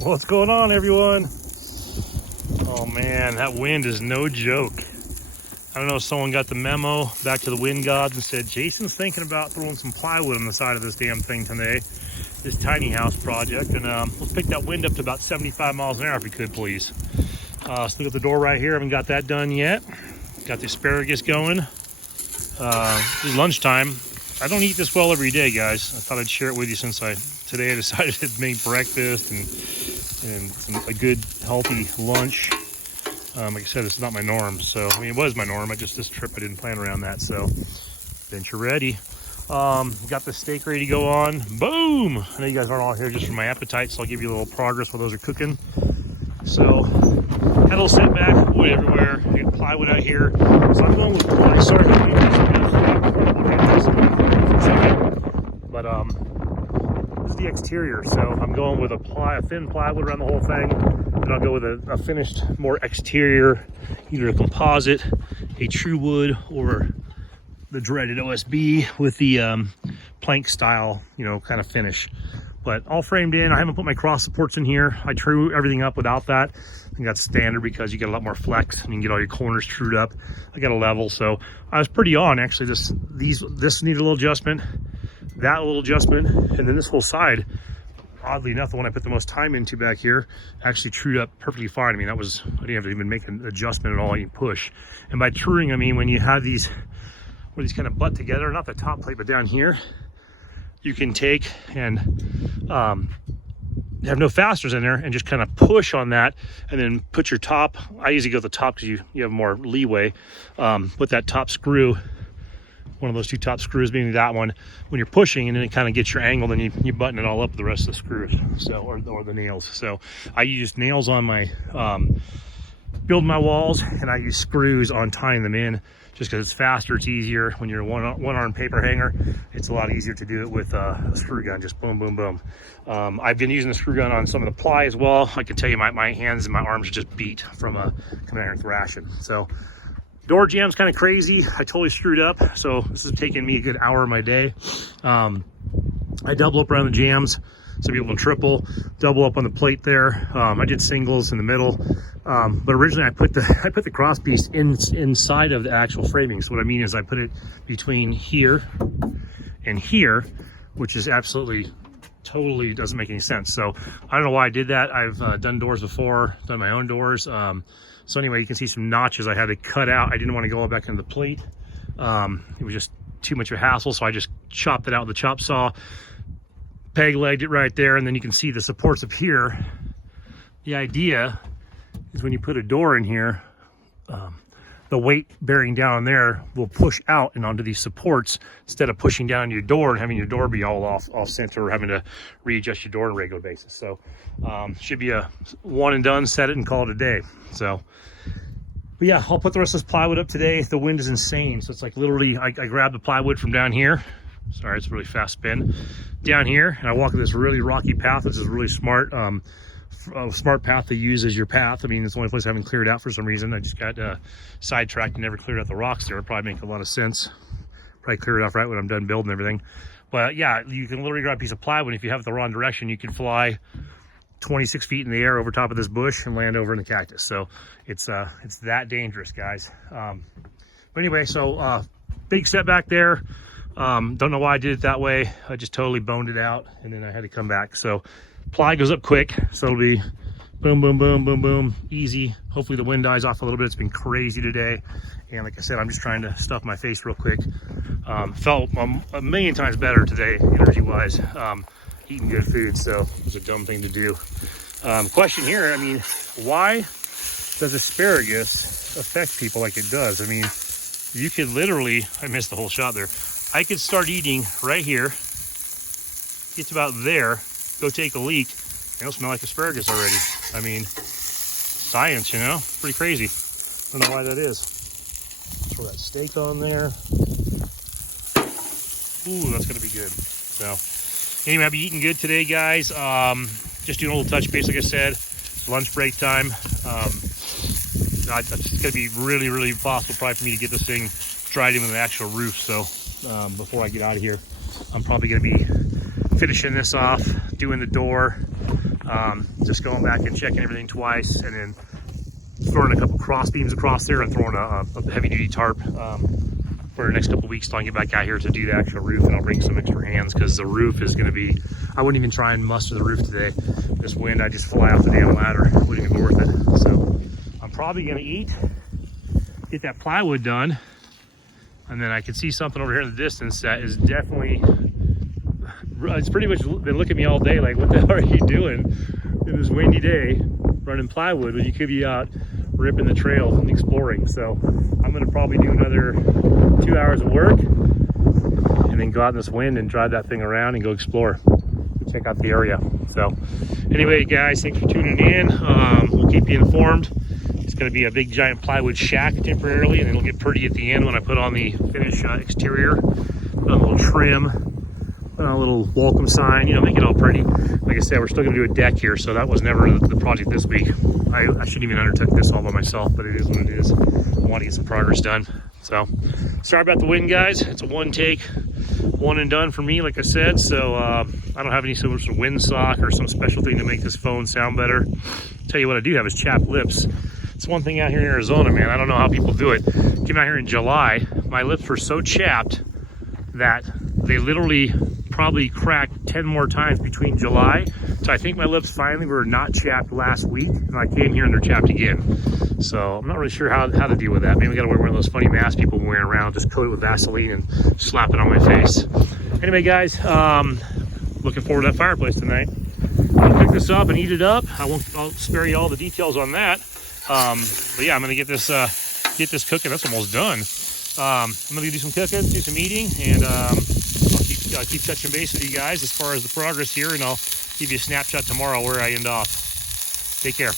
What's going on, everyone? Oh man, that wind is no joke. I don't know if someone got the memo back to the wind gods and said, Jason's thinking about throwing some plywood on the side of this damn thing today, this tiny house project, and let's pick that wind up to about 75 miles an hour if we could, please. So we got the door right here. I haven't got that done yet. Got the asparagus going. It's lunchtime. I don't eat this well every day, guys. I thought I'd share it with you since today I decided to make breakfast and a good healthy lunch. Like I said, it's not my norm. So I mean, it was my norm. This trip I didn't plan around that. So venture ready. Got the steak ready to go on. Boom! I know you guys aren't all here just for my appetite, so I'll give you a little progress while those are cooking. So had a little setback, wood everywhere. I got plywood out here. So I'm going with plywood. Sorry, but this is the exterior. So I'm going with a thin plywood around the whole thing. Then I'll go with a finished, more exterior, either a composite, a true wood, or the dreaded OSB with the plank style, kind of finish. But all framed in. I haven't put my cross supports in here. I true everything up without that. I think that's standard because you get a lot more flex and you can get all your corners trued up. I got a level, so I was pretty on actually. This needed a little adjustment, that a little adjustment, and then this whole side, oddly enough, the one I put the most time into back here actually trued up perfectly fine. I mean, I didn't have to even make an adjustment at all. You push, and by truing, I mean when you have these where these kind of butt together, not the top plate, but down here, you can take and have no fasteners in there and just kind of push on that and then put your top. I usually go with the top because you have more leeway. Put that top screw, one of those two top screws being that one, when you're pushing, and then it kind of gets your angle, then you button it all up with the rest of the screws, so or the nails. So I use nails on my build my walls, and I use screws on tying them in, just because it's faster, it's easier. When you're one arm paper hanger, it's a lot easier to do it with a screw gun, just boom, boom, boom. I've been using the screw gun on some of the ply as well. I can tell you my hands and my arms are just beat from coming out and thrashing. So door jam's kind of crazy. I totally screwed up. So this is taking me a good hour of my day. I double up around the jams. Some people can triple, double up on the plate there. I did singles in the middle. But originally I put the cross piece inside of the actual framing. So what I mean is I put it between here and here, which is absolutely, totally doesn't make any sense. So I don't know why I did that. I've done doors before, done my own doors. So anyway, you can see some notches I had to cut out. I didn't want to go all back into the plate. It was just too much of a hassle. So I just chopped it out with the chop saw, peg legged it right there. And then you can see the supports up here. The idea is when you put a door in here, the weight bearing down there will push out and onto these supports instead of pushing down your door and having your door be all off center or having to readjust your door on a regular basis. So should be a one and done, set it and call it a day. So but yeah, I'll put the rest of this plywood up today. The wind is insane, so it's like literally I grabbed the plywood from down here. Sorry, it's a really fast spin down here, and I walk this really rocky path. This is really smart. A smart path to use as your path. I mean, it's the only place I haven't cleared out for some reason. I just got sidetracked and never cleared out the rocks there. It'd probably make a lot of sense. Probably clear it off right when I'm done building everything. But yeah, you can literally grab a piece of plywood. If you have it the wrong direction, you can fly 26 feet in the air over top of this bush and land over in the cactus. So it's that dangerous, guys. But anyway, so big setback there. Don't know why I did it that way. I just totally boned it out, and then I had to come back. So ply goes up quick, so it'll be boom, boom, boom, boom, boom, easy. Hopefully the wind dies off a little bit. It's been crazy today, and like I said, I'm just trying to stuff my face real quick. Felt a million times better today, energy-wise, eating good food, so it was a dumb thing to do. Question here, I mean, why does asparagus affect people like it does? I mean, you could literally, I missed the whole shot there. I could start eating right here, get to about there, go take a leak, and it'll smell like asparagus already. I mean, science, pretty crazy. I don't know why that is. Throw that steak on there. Ooh, that's gonna be good. So anyway, I'll be eating good today, guys. Just doing a little touch base, like I said. It's lunch break time. It's gonna be really, really possible probably for me to get this thing dried in with an actual roof. So before I get out of here, I'm probably gonna be finishing this off, doing the door, just going back and checking everything twice, and then throwing a couple cross beams across there and throwing a heavy duty tarp for the next couple of weeks till I get back out here to do the actual roof. And I'll bring some extra hands because the roof is going to be, I wouldn't even try and muster the roof today. This wind, I just fly off the damn ladder. Wouldn't even be worth it. So I'm probably going to eat, get that plywood done, and then I can see something over here in the distance that is definitely, it's pretty much been looking at me all day like, what the hell are you doing in this windy day running plywood when you could be out ripping the trail and exploring? So I'm going to probably do another 2 hours of work and then go out in this wind and drive that thing around and go explore, check out the area. So anyway, guys, thanks for tuning in. We'll keep you informed. It's going to be a big giant plywood shack temporarily, and it'll get pretty at the end when I put on the finished exterior, put on a little trim, put on a little welcome sign, you know, make it all pretty. Like I said, we're still going to do a deck here, so that was never the project this week. I shouldn't even undertook this all by myself, but it is what it is. I want to get some progress done. So sorry about the wind, guys. It's a one take, one and done for me, like I said. So I don't have any sort of windsock or some special thing to make this phone sound better. Tell you what I do have is chapped lips. It's one thing out here in Arizona, man. I don't know how people do it. Came out here in July, my lips were so chapped that they literally probably cracked 10 more times between July. So I think my lips finally were not chapped last week, and I came here and they're chapped again. So I'm not really sure how to deal with that. Maybe we gotta wear one of those funny masks people wearing around, just coat it with Vaseline and slap it on my face. Anyway, guys, looking forward to that fireplace tonight. I'll pick this up and eat it up. I'll spare you all the details on that. But yeah, I'm gonna get this cooking. That's almost done. I'm gonna do some cooking, do some eating, and I'll keep touching base with you guys as far as the progress here, and I'll give you a snapshot tomorrow where I end off. Take care.